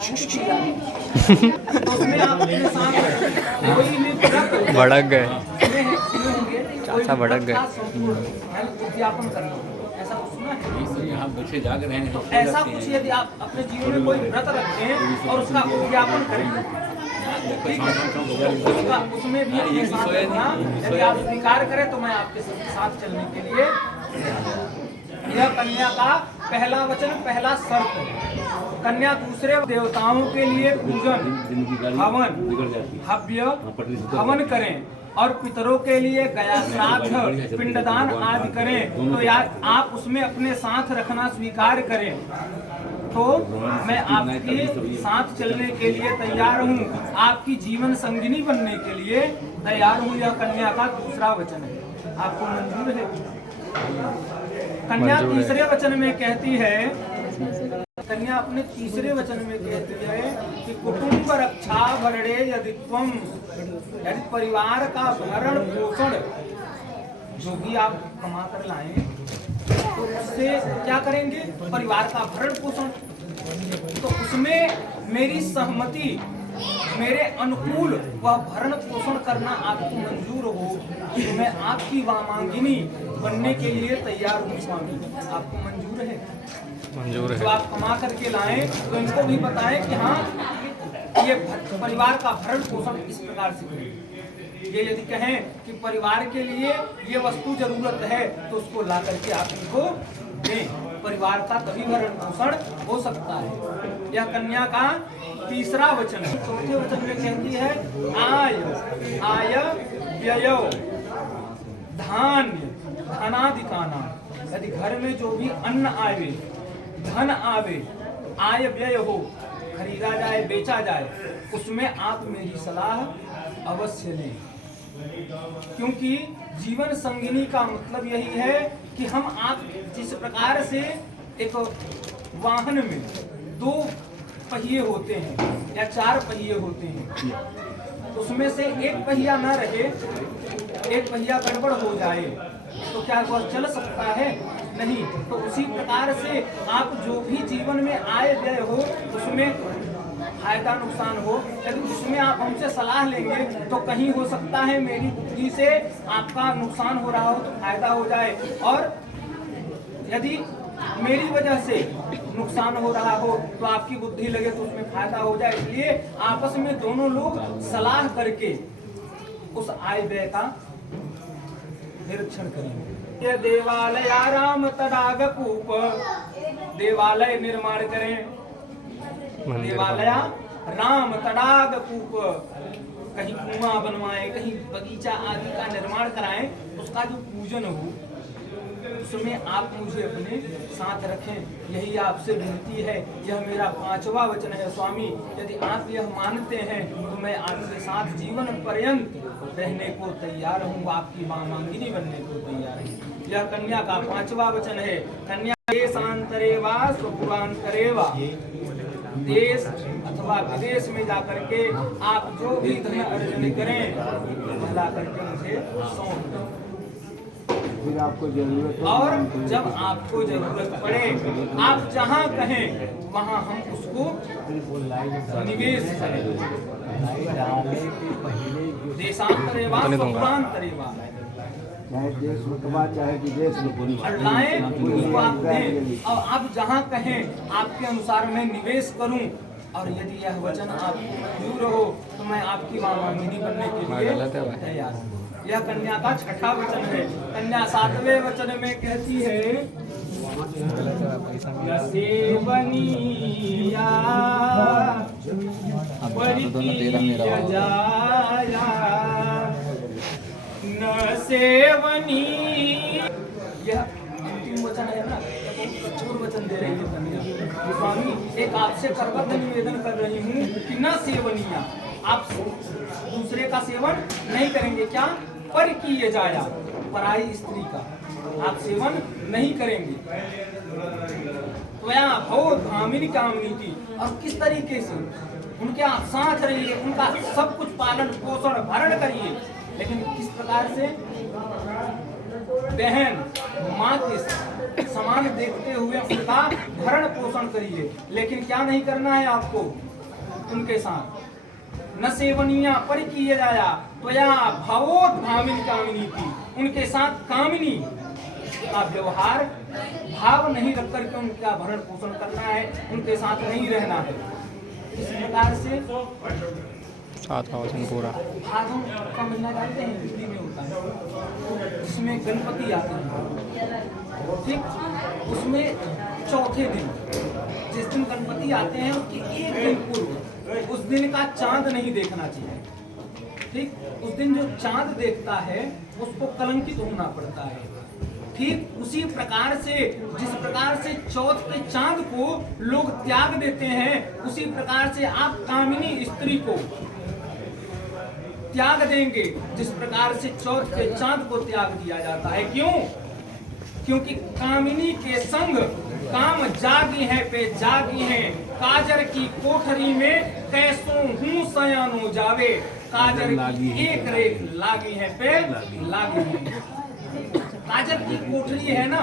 तो उसमें आप अपने साथ कोई भी भड़क गए चाचा, भड़क गए। उद्यापन करना, ऐसा कुछ सुना है? यहाँ बच्चे जाग रहे हैं तो ऐसा कुछ यदि आप अपने जीवन में कोई व्रत रखें और उसका उद्यापन करें, ठीक है, उसमें भी अपने साथ रहना। यदि आप स्वीकार करें तो मैं आपके साथ चलने के लिए, यह कन्या का पहला वचन, पहला शर्त है। कन्या दूसरे देवताओं के लिए पूजन, हवन, हव्य, हवन करें और पितरों के लिए गया श्राद्ध, पिंडदान आदि करें, तो यार आप उसमें अपने साथ रखना स्वीकार करें तो मैं आपके साथ चलने के लिए तैयार हूँ, आपकी जीवन संगिनी बनने के लिए तैयार हूँ। यह कन्या का दूसरा वचन है। आपको मंजूर है? कन्या तीसरे वचन में कहती है, कन्या अपने तीसरे वचन में कहती है कि कुटुंब रक्षा भरणे यदि त्वम, यदि परिवार का भरण पोषण जो भी आप कमा कर लाएं तो उससे क्या करेंगे? परिवार का भरण पोषण। तो उसमें मेरी सहमति, मेरे अनुकूल वह भरण पोषण करना आपको मंजूर हो तो मैं आपकी वामांगिनी बनने के लिए तैयार हूँ स्वामी। आपको मंजूर है? मंजूर जो है। आप कमा करके लाएं तो इनको भी बताएं कि हाँ ये परिवार का भरण पोषण इस प्रकार से करें। ये यदि कहें कि परिवार के लिए ये वस्तु जरूरत है तो उसको ला करके आप इनको दें, परिवार का तभी भरण पोषण हो सकता है। यह कन्या का तीसरा वचन है। चौथे वचन में कहती है आय, आय व्यय, धान्य, धनादिकाना। यदि घर में जो भी अन्न आवे, धन आवे, आय व्यय हो, खरीदा जाए, बेचा जाए, उसमें आप मेरी सलाह अवश्य लें, क्योंकि जीवन संगिनी का मतलब यही है कि हम आप जिस प्रकार से एक वाहन में दो पहिए होते हैं या चार पहिए होते हैं, उसमें से एक पहिया न रहे, एक पहिया गड़बड़ हो जाए तो क्या वह चल सकता है? नहीं। तो उसी प्रकार से आप जो भी जीवन में आय व्यय हो उसमें फायदा नुकसान हो, यदि उसमें आप हमसे सलाह लेंगे तो कहीं हो सकता है मेरी बुद्धि से आपका नुकसान हो रहा हो तो फायदा हो जाए, और यदि मेरी वजह से नुकसान हो रहा हो तो आपकी बुद्धि लगे तो उसमें फायदा हो जाए। इसलिए आपस में दोनों लोग सलाह करके उस आय व्यय का निरीक्षण करेंगे। ये देवालय आराम तडाग कूप, देवालय निर्माण करें, देवालय राम तडाग कूप, कहीं कुआं बनवाएं, कहीं बगीचा आदि का निर्माण कराएं, उसका जो पूजन हो उसमें आप मुझे अपने साथ रखें, यही आपसे विनती है। यह मेरा पांचवा वचन है स्वामी। यदि आप यह मानते हैं तो मैं आपके साथ जीवन पर्यंत रहने को तैयार हूँ, आपकी वामांगिनी बनने को तैयार हूँ। यह कन्या का पांचवा वचन है। कन्या देशांतरे वा स्वपुरांतरे वा, देश अथवा विदेश में जाकर के आप जो भी धन अर्जन करें ला करके मुझे सौंप दें, आपको जरूरत और जब आपको जरूरत पड़े आप जहाँ कहें वहाँ हम उसको निवेश करें। देशांतरे वा स्वपुरांतरे वा, चाहे देश रुकवा चाहे विदेश लाएं उसको आप दें, और आप जहाँ कहें आपके अनुसार मैं निवेश करूं, और यदि यह वचन आपको मंजूर हो तो मैं आपकी वामांगिनी बनने के लिए तैयार हूँ। यह कन्या का छठा वचन है। कन्या सातवें वचन में कहती है सेवनिया न सेवनी। यह अंतिम वचन है ना, कठोर वचन दे रही है कन्या। स्वामी एक आपसे करबद्ध निवेदन कर रही हूँ कि न सेवनिया, आप दूसरे का सेवन नहीं करेंगे। क्या? पर किए जाया, पराई स्त्री का आप सेवन नहीं करेंगे। त्वया भव धामिनी कामनी की, और किस तरीके से उनके आप साथ रहिए, उनका सब कुछ पालन पोषण भरण करिए, लेकिन किस प्रकार से? बहन माँ के समान देखते हुए उनका भरण पोषण करिए। लेकिन क्या नहीं करना है आपको? उनके साथ न सेवनिया पर किए जाया त्वया भवोत भामिनी कामिनी थी। उनके साथ कामिनी का व्यवहार भाव नहीं रख करके उनका भरण पोषण करना है, उनके साथ नहीं रहना है। इस प्रकार से 7,000 पूरा। भादों का महीना जानते हैं हिंदी में होता है, जिसमें गणपति आते हैं, ठीक। उसमें चौथे दिन, जिस दिन गणपति आते हैं उसके एक दिन पूर्व, उस दिन का चांद नहीं देखना चाहिए, ठीक। उस दिन जो चांद देखता है उसको कलंकित होना पड़ता है, ठीक। उसी प्रकार से जिस प्रकार से चौथ के चांद को लोग त्याग देते हैं, उसी प्रकार से आप कामिनी स्त्री को त्याग देंगे जिस प्रकार से चौथ के चांद को त्याग दिया जाता है। क्यों? क्योंकि कामिनी के संग काम जागी है पे जागी है, काजर की कोठरी में कैसों हूँ सयानो जावे, काजर की एक रेख लागी है पे लागी है। काजर की कोठरी है ना,